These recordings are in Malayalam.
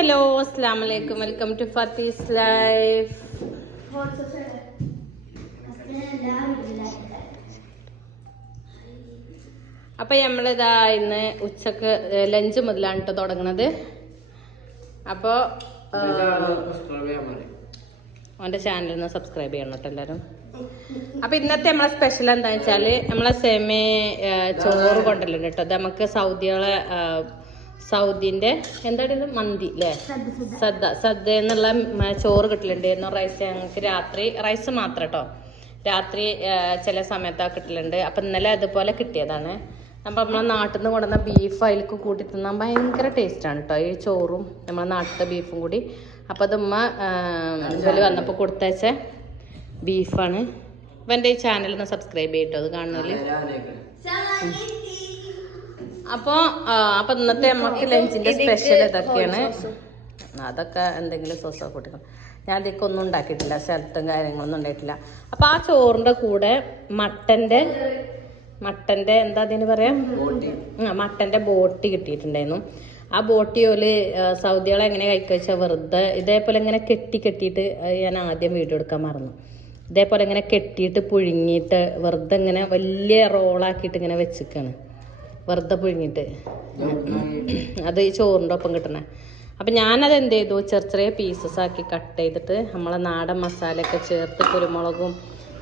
ഹലോ അസ്സാം വലൈക്കും വെൽക്കം ടു ഫത്തീസ് ലൈഫ്. അപ്പൊ നമ്മളിതാ ഇന്ന് ഉച്ചയ്ക്ക് ലഞ്ച് മുതലാണ് കേട്ടോ തുടങ്ങണത്. അപ്പോ അവന്റെ ചാനൽ ഒന്ന് സബ്സ്ക്രൈബ് ചെയ്യണം കേട്ടോ എല്ലാവരും അപ്പൊ ഇന്നത്തെ നമ്മളെ സ്പെഷ്യൽ എന്താ വെച്ചാൽ നമ്മളെ സെമി ചോറ് കൊണ്ടല്ലോ കേട്ടോ അത് നമുക്ക് സൗദികളെ സൗദിന്റെ എന്താണ് ഇത്? മന്തി അല്ലേ സദ്ദ. സദ്ദ എന്നുള്ള ചോറ് കിട്ടലുണ്ടായിരുന്നു. റൈസ് ഞങ്ങൾക്ക് രാത്രി റൈസ് മാത്രം കേട്ടോ രാത്രി ചില സമയത്ത് കിട്ടലുണ്ട്. അപ്പം ഇന്നലെ അതുപോലെ കിട്ടിയതാണ്. അപ്പം നമ്മളെ നാട്ടിൽ നിന്ന് കൊണ്ടുവന്ന ബീഫ് അതിലേക്ക് കൂട്ടി തിന്നാൻ ഭയങ്കര ടേസ്റ്റാണ് കേട്ടോ ഈ ചോറും നമ്മളെ നാട്ടിലത്തെ ബീഫും കൂടി. അപ്പം അത് ഉമ്മ ഇതിൽ വന്നപ്പോൾ കൊടുത്തയച്ച ബീഫാണ് അപ്പൊ എന്റെ ഈ ചാനൽ ഒന്ന് സബ്സ്ക്രൈബ് ചെയ്യട്ടോ അത് കാണുന്നതിൽ അപ്പോൾ അപ്പൊ ഇന്നത്തെ നമുക്ക് ലഞ്ചിന്റെ സ്പെഷ്യൽ ഇതൊക്കെയാണ്. അതൊക്കെ എന്തെങ്കിലും സോസോ കൂട്ടിക്കണം ഞാൻ അതൊക്കെ ഒന്നും ഉണ്ടാക്കിയിട്ടില്ല സ്ഥലത്തും കാര്യങ്ങളൊന്നും ഉണ്ടായിട്ടില്ല. അപ്പൊ ആ ചോറിന്റെ കൂടെ മട്ടന്റെ മട്ടന്റെ എന്താ അതിന് പറയാ? ആ മട്ടന്റെ ബോട്ടി കിട്ടിയിട്ടുണ്ടായിരുന്നു. ആ ബോട്ടി ഓൽ സൗദികളെ എങ്ങനെ കഴിക്കുക വെച്ചാൽ വെറുതെ ഇതേപോലെ ഇങ്ങനെ കെട്ടി കെട്ടിയിട്ട് ഞാൻ ആദ്യം വീഡിയോ എടുക്കാൻ മറന്നു. ഇതേപോലെ ഇങ്ങനെ കെട്ടിയിട്ട് പുഴുങ്ങിയിട്ട് വെറുതെ ഇങ്ങനെ വലിയ റോളാക്കിയിട്ട് ഇങ്ങനെ വെച്ചിക്കാണ്. വെറുതെ പുഴുങ്ങിയിട്ട്. അത് ഈ ചോറിന്റെ ഒപ്പം കിട്ടണേ. അപ്പം ഞാനത് എന്ത് ചെയ്തു? ചെറിയ ചെറിയ പീസസ് ആക്കി കട്ട് ചെയ്തിട്ട് നമ്മളെ നാടൻ മസാലയൊക്കെ ചേർത്ത് കുരുമുളകും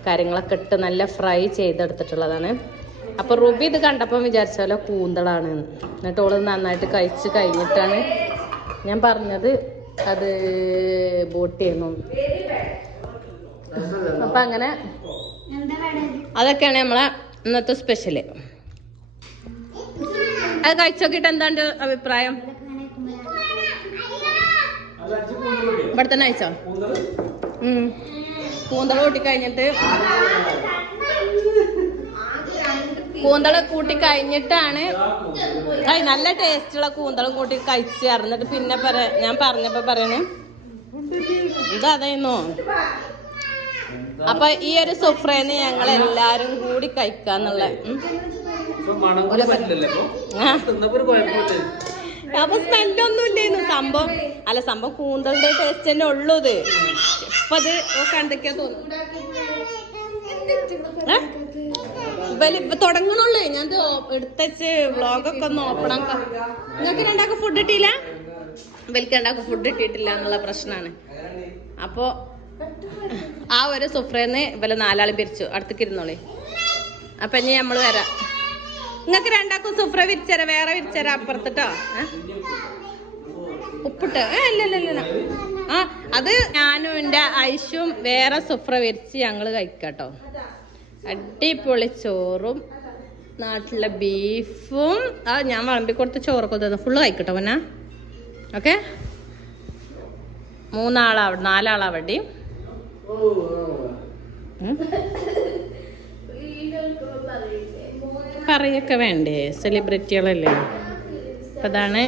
കാര്യങ്ങളൊക്കെ ഇട്ട് നല്ല ഫ്രൈ ചെയ്തെടുത്തിട്ടുള്ളതാണ്. അപ്പോൾ റുബി ഇത് കണ്ടപ്പം വിചാരിച്ചാലോ കൂന്തളാണ്. എന്ന്. എന്നിട്ട് ഓൾ നന്നായിട്ട് കഴിച്ച് കഴിഞ്ഞിട്ടാണ് ഞാൻ പറഞ്ഞത് അത് ബോട്ട് ചെയ്യുന്നു. അപ്പം അങ്ങനെ അതൊക്കെയാണ് നമ്മളെ ഇന്നത്തെ സ്പെഷ്യൽ അത് കഴിച്ചോക്കിട്ട് എന്താ എന്റെ അഭിപ്രായം? ഇവിടെ തന്നെ അയച്ചോ കൂന്തള കൂട്ടി കഴിഞ്ഞിട്ട് കൂന്തള കൂട്ടി കഴിഞ്ഞിട്ടാണ് ഐ നല്ല ടേസ്റ്റുള്ള കൂന്തളം കൂട്ടി കഴിച്ച് അറിഞ്ഞിട്ട് പിന്നെ പറ ഞാൻ പറഞ്ഞപ്പോ പറയണേ. ഇതായിരുന്നു അപ്പൊ ഈ ഒരു സുഫ്രേന്ന് ഞങ്ങൾ എല്ലാരും കൂടി കഴിക്കാന്നുള്ള അപ്പൊ സ്മെല്ലൊന്നും ഇല്ലേന്നു സംഭവം അല്ല സംഭവം കൂന്തലിന്റെ ടേസ്റ്റ് തന്നെ ഉള്ളൂ ഇത്. അപ്പൊ അത് കണ്ടൊക്കെയാ തോന്നുന്നു തുടങ്ങണുള്ളേ. ഞാൻ എടുത്തച്ച് വ്ളോഗൊക്കെ ഒന്ന് ഓപ്പൺ ആക്കാം. നിങ്ങൾക്ക് രണ്ടാക്കും ഫുഡ് കിട്ടിയില്ല? ഇവർക്ക് രണ്ടാക്കും ഫുഡ് കിട്ടിയിട്ടില്ല എന്നുള്ള പ്രശ്നമാണ് അപ്പോ ആ ഒരു സുഫ്രേന്ന് ഇവല നാലാളും പിരിച്ചു. അടുത്തേക്ക് ഇരുന്നോളേ. അപ്പൊ ഇനി നമ്മൾ വരാം. നിങ്ങൾക്ക് രണ്ടാക്കും സുഫ്ര വിരിച്ചര വേറെ വിരിച്ചര അപ്പുറത്തിട്ടോ? ഉപ്പിട്ട്. ആ അത് ഞാനും എന്റെ ഐഷും വേറെ സുഫ്ര വിരിച്ച് ഞങ്ങൾ കഴിക്കാട്ടോ. അടിപൊളി ചോറും നാട്ടിലെ ബീഫും. ആ ഞാൻ വിളമ്പി കൊടുത്ത ചോറൊക്കെ തന്നു ഫുള്ള് കഴിക്കട്ടോ പിന്നെ. ഓക്കെ? മൂന്നാളാവ നാലാളവിടെയും. പറയൊക്കെ വേണ്ടേ? സെലിബ്രിറ്റികളല്ലേ അതാണ്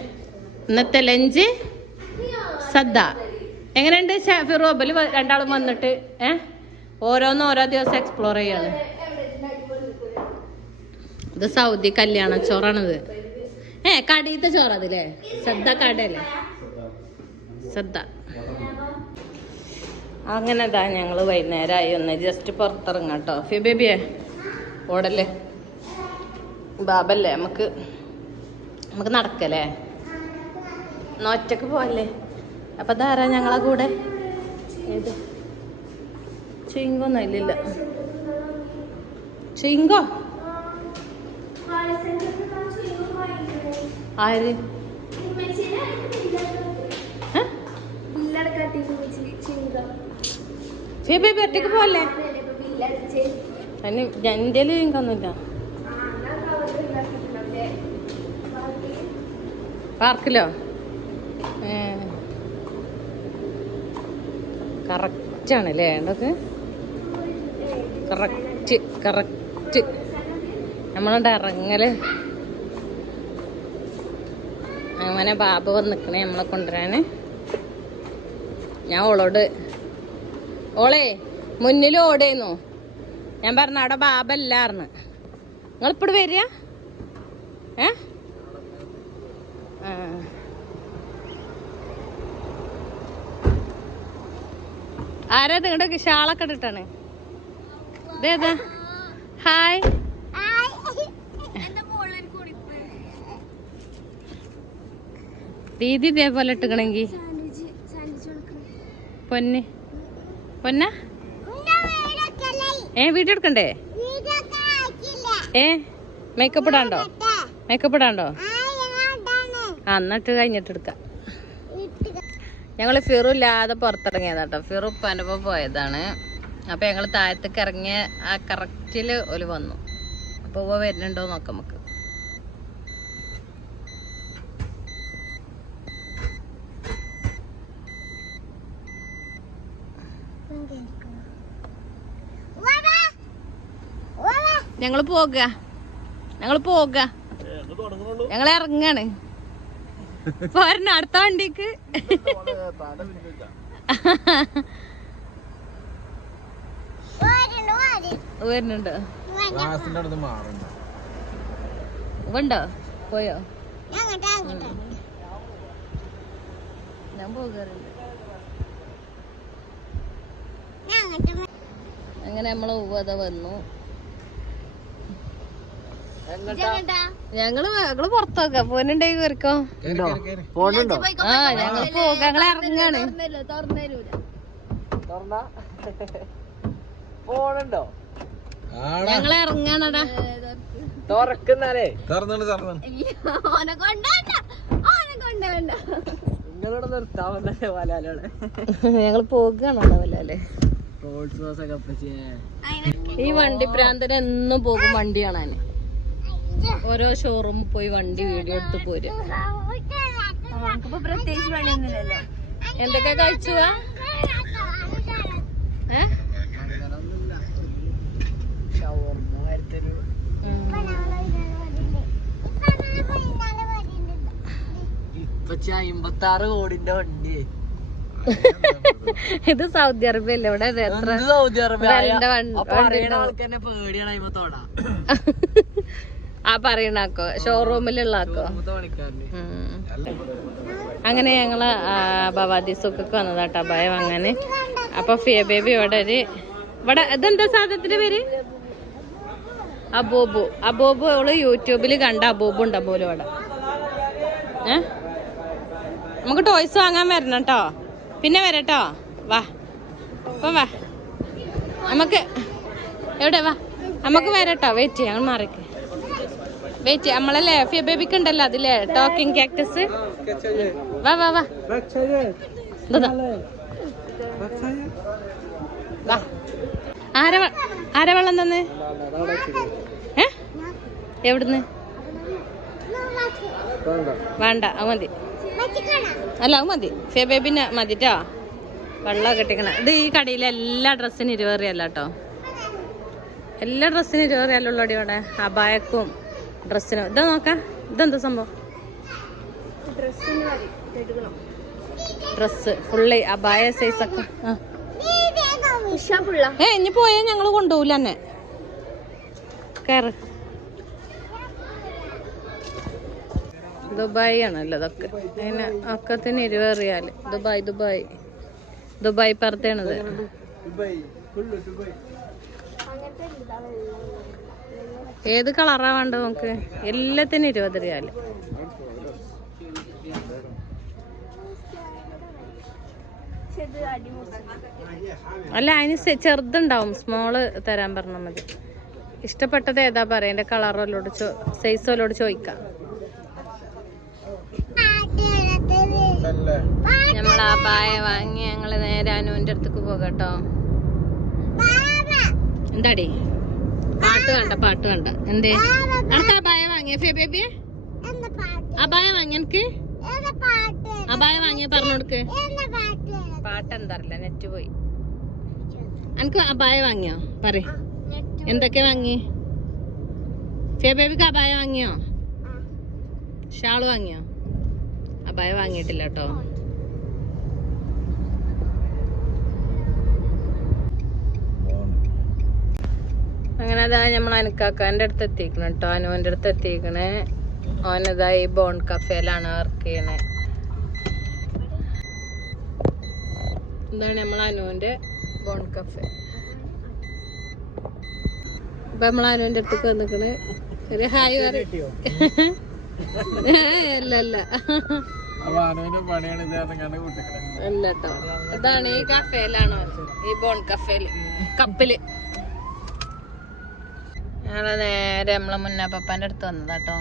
ഇന്നത്തെ ലഞ്ച് സദ്ദ. എങ്ങനെയുണ്ട് ഫിറോബിൽ രണ്ടാളും വന്നിട്ട് ഏ? ഓരോന്നും ഓരോ ദിവസം എക്സ്പ്ലോർ ചെയ്യാണ്. ഇത് സൗദി കല്യാണ ചോറാണിത്. ഏ കടീത്ത ചോറതില്ലേ? സദ്ദ കടയല്ലേ? സദ്ദ. അങ്ങനെ ഞങ്ങൾ വൈകുന്നേരമായി ഒന്ന് ജസ്റ്റ് പുറത്തിറങ്ങാം കേട്ടോ ഫി ബേബിയെ ഓടല്ലേ? ബാബല്ലേ നമുക്ക് നമുക്ക് നടക്കല്ലേ? എന്നാ ഒറ്റയ്ക്ക് പോവല്ലേ? അപ്പൊ ധാരാ ഞങ്ങളെ കൂടെ? ഏത്? ചിങ്കൊന്നും ഇല്ലില്ല. ചിങ്കോ ആര്? ഒറ്റയ്ക്ക് പോവല്ലേ? അതിന് എന്റെ ചിങ്കൊന്നുമില്ല പാർക്കിലോ? കറക്റ്റാണ് അല്ലേ വേണ്ടത് കറക്റ്റ് കറക്റ്റ് നമ്മളോട് ഇറങ്ങൽ. അങ്ങനെ ബാബ വന്ന് നിൽക്കണേ നമ്മളെ കൊണ്ടുവരാന്. ഞാൻ ഓളോട്. ഓളേ മുന്നിൽ ഓടേന്നു. ഞാൻ പറഞ്ഞ അവിടെ ബാബല്ലാർന്ന്. നിങ്ങളിപ്പോഴും വരിക. ഏ? ആരാ നിങ്ങളുടെ ശാളൊക്കെ ഇട്ടിട്ടാണ്. ഇതേതാ ഹായ്. ദീദി ഇതേപോലെ ഇട്ടുകണെങ്കിൽ പൊന്ന്. പൊന്നാ? ഏ വീഡിയോ എടുക്കണ്ടേ ഏ മേക്കപ്പ് ഇടാണ്ടോ? മേക്കപ്പ് ഇടാണ്ടോ? ആ എന്നിട്ട് കഴിഞ്ഞിട്ട് എടുക്കാം. ഞങ്ങൾ ഫിറു ഇല്ലാതെ പുറത്തിറങ്ങിയതാ കേട്ടോ ഫിറു ഉപ്പാനൊപ്പം പോയതാണ്. അപ്പൊ ഞങ്ങൾ താഴത്തേക്ക് ഇറങ്ങിയ ആ കറക്റ്റിൽ ഒരു വന്നു. അപ്പൊ ഉവ വരുന്നുണ്ടോ നോക്കാം നമുക്ക്. ഞങ്ങൾ പോക. ഞങ്ങൾ പോക. ഞങ്ങൾ ഇറങ്ങാണ്. പോരണ അടുത്ത വണ്ടിക്ക്. വരുന്നുണ്ടോ? ഉണ്ടോ പോയോ? ഞാൻ പോകാറുണ്ട്. അങ്ങനെ നമ്മളെ ഉവ്വത വന്നു? ഞങ്ങൾ ഞങ്ങൾ പുറത്തോക്കാം. പോനുണ്ടെങ്കിൽ കയറിക്കോ ഫോണുണ്ടോ ആ ഞങ്ങൾ പോകാം ഞങ്ങൾ ഇറങ്ങാണ്. പോണുണ്ടോ? ഞങ്ങൾ ഇറങ്ങാണടാ. തുറക്കുന്നാലേ. തുറന്നു തുറന്നു നിങ്ങളോട് നിർത്താവുന്നല്ലേ വലാലോടെ. ഞങ്ങൾ പോകാണോ വല്ലേ. ഈ വണ്ടി പ്രാന്തന് എന്നും പോകും വണ്ടി കാണാന് ഓരോ ഷോറൂമിൽ പോയി വണ്ടി വീഡിയോ എടുത്ത് പോരും. പ്രത്യേകിച്ച് പണിയൊന്നുമില്ലല്ലോ. എന്തൊക്കെ കഴിച്ചു അമ്പത്തി ആറ് കോടിന്റെ വണ്ടി. ഇത് സൗദി അറേബ്യ അല്ലേ ഇവിടെ ഇത് എത്ര സൗദി അറേബ്യ? പേടിയാണ് അയിമത്തോടാ ആ പറയണാക്കോ ഷോറൂമിലുള്ള ആക്കോ മൂത്ത പണിക്കാരന് ഉം. അങ്ങനെ ഞങ്ങൾ ഭവാദി സുഖക്ക് വന്നതാട്ടോ ഭയം അങ്ങനെ അപ്പൊ ഫിയ ബേബി ഇവിടെ ഒരു ഇവിടെ ഇതെന്താ സാധനത്തിന്റെ പേര്? അബൂബു. അബൂബു അവൾ യൂട്യൂബിൽ കണ്ട അബൂബു ഉണ്ട് അബോലും ഇവിടെ ഏ? നമുക്ക് ടോയ്സ് വാങ്ങാൻ വരണം കേട്ടോ പിന്നെ വരട്ടോ. വാ. അപ്പൊ വാ. നമുക്ക് എവിടെ? വാ. നമുക്ക് വരട്ടോ. വെയിറ്റ് ചെയ്യാം. മാറിക്ക്. വെയിറ്റ് നമ്മളല്ലേ ഫിയ ബേബിക്ക് ഉണ്ടല്ലോ അതില്ലേ ടോക്കിംഗ് കാക്ടസ് വാ വാ വാ. വാ. ആര വെ- ആര വെള്ളം തന്ന്? ഏ? എവിടുന്ന്? വേണ്ട അത് മതി. അല്ല അത് മതി. ഫിയ ബേബിന് മതിട്ടോ വെള്ളം കെട്ടിക്കണ. ഇത് ഈ കടയിലെ എല്ലാ ഡ്രസ്സിനും ഇരുപത് റിയല്ല കേട്ടോ എല്ലാ ഡ്രസ്സിനും ഇരുപത് ഇവിടെ. അബായക്കും ഡ്രസ്സിനും. ഇതാ നോക്കാം. ഇതെന്താ സംഭവം? ഡ്രസ്സ്. ഫുള്ള് അബായ സൈസ് ഒക്കെ. ഏ ഇനി പോയാ ഞങ്ങൾ കൊണ്ടുപോകില്ല തന്നെ കയറ് ദുബായ് ആണല്ലോ ഇതൊക്കെ. അതിന് തന്നെ റിയാൽ ദുബായ് ദുബായ്. ദുബായ് പർദ്ദയാണിത് ഏത് കളറാ വേണ്ടത് നമുക്ക്? എല്ലാത്തിനും ഇരുപത് രൂപ അല്ല അതിന് ചെറുതുണ്ടാവും. സ്മോൾ തരാൻ പറഞ്ഞാൽ മതി. ഇഷ്ടപ്പെട്ടത് ഏതാ പറയാ? എന്റെ കളറോലോട് സൈസോലോട് ചോദിക്കാം. നമ്മൾ ആ പായ വാങ്ങി ഞങ്ങൾ നേരെ അനുവിന്റെ അടുത്തേക്ക് പോകട്ടോ എന്താടി? പാട്ട് കണ്ട പാട്ട് കണ്ട. എന്തേ? അനക്ക് അബായ വാങ്ങിയ ഫേ ബേബി ആ അബായ വാങ്ങി എനിക്ക് ആ ബായ വാങ്ങിയ പറഞ്ഞു കൊടുക്ക് പാട്ട്? നെറ്റ് പോയി. അനക്ക് അബായ വാങ്ങിയോ? പറ എന്തൊക്കെ വാങ്ങി? ഫേ ബേബിക്ക് അബായ വാങ്ങിയോ? ഷാൾ വാങ്ങിയോ? അബായ വാങ്ങിയിട്ടില്ല കേട്ടോ അങ്ങനെ അതാ നമ്മൾ അനക്കാക്കാന്റെ അടുത്ത് എത്തിക്കണം കേട്ടോ അനുവിന്റെ അടുത്ത് എത്തിക്കണേ ഓനിതാ ഈ ബോൺ കഫേലാണ് വർക്ക് ചെയ്യണേ. എന്താണ് നമ്മൾ അനുവിന്റെ ബോൺ കഫേ ഇപ്പൊ നമ്മളാനുവിന്റെ അടുത്തേക്ക് വന്നിക്കണ്. ഒരു ഹായ് പറ അല്ല അല്ല. അനുവിന്റെ അല്ല കേട്ടോ ഇതാണ് ഈ കഫേലാണോ ഈ ബോൺ കഫേൽ കപ്പിൽ. ഞങ്ങൾ നേരെ നമ്മളെ മുന്നപ്പപ്പാന്റെ അടുത്ത് വന്നതാട്ടോ.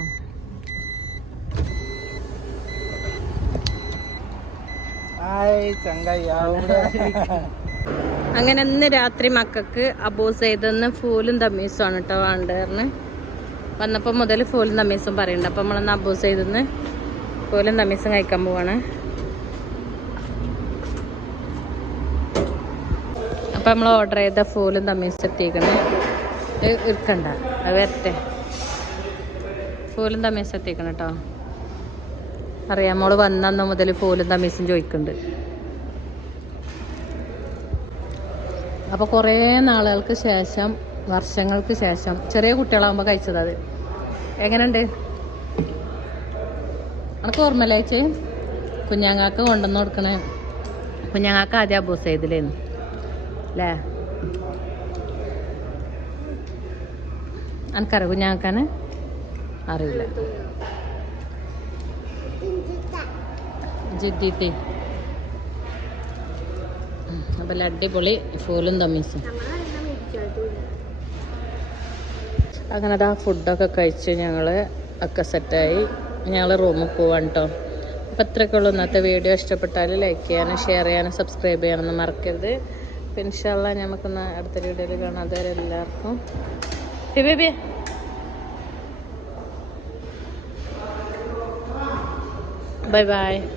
അങ്ങനെ ഇന്ന് രാത്രി മക്കൾക്ക് അബൂസ് ചെയ്തെന്ന് ഫൂലും തമീസുമാണ് ആണ് കേട്ടോ വേണ്ടതെന്ന് വന്നപ്പോൾ മുതൽ ഫൂലും തമീസും പറയുന്നുണ്ട് അപ്പം നമ്മളൊന്ന് അബൂസ് ചെയ്തെന്ന് ഫൂലും തമീസും കഴിക്കാൻ പോവാണ്. അപ്പം നമ്മൾ ഓർഡർ ചെയ്ത ഫൂലും തമീസും എത്തിക്കണേ ഇരിക്കണ്ട അത് വരട്ടെ. പോലും തമീസ് എത്തിക്കണം കേട്ടോ അറിയാം മോൾ വന്നന്ന മുതൽ പോലും തമീസും ചോദിക്കുന്നുണ്ട് അപ്പോൾ കുറേ നാളുകൾക്ക് ശേഷം വർഷങ്ങൾക്ക് ശേഷം ചെറിയ കുട്ടികളാകുമ്പോൾ കഴിച്ചത് അത്. എങ്ങനെയുണ്ട്? അനക്ക് ഓർമ്മല്ലേ ചേച്ചി? കുഞ്ഞാങ്ങാക്ക് കൊണ്ടുവന്ന് കൊടുക്കണേ. കുഞ്ഞാങ്ങാക്ക് ആദ്യം അബൂസ് ചെയ്തില്ലേന്ന്. അല്ലേ എനിക്കറിയാം കുഞ്ഞാക്കാന് അറിയില്ല. ജിദ്ദീത്തി അപ്പം അടിപൊളി ഫൂലും തമ്മീസും അങ്ങനെ അതാ ഫുഡൊക്കെ കഴിച്ച് ഞങ്ങൾ ഒക്കെ സെറ്റായി ഞങ്ങൾ റൂമിൽ പോവാണ് കേട്ടോ അപ്പം ഇത്രയൊക്കെ ഉള്ളൂ. ഇന്നത്തെ വീഡിയോ ഇഷ്ടപ്പെട്ടാൽ ലൈക്ക് ചെയ്യാനും ഷെയർ ചെയ്യാനും സബ്സ്ക്രൈബ് ചെയ്യാനൊന്നും മറക്കരുത്. അപ്പം ഇൻഷാല്ല നമുക്കൊന്ന് അടുത്ത വീഡിയോയിൽ കാണാം. അതുവരെ എല്ലാവർക്കും Be be be. Bye bye.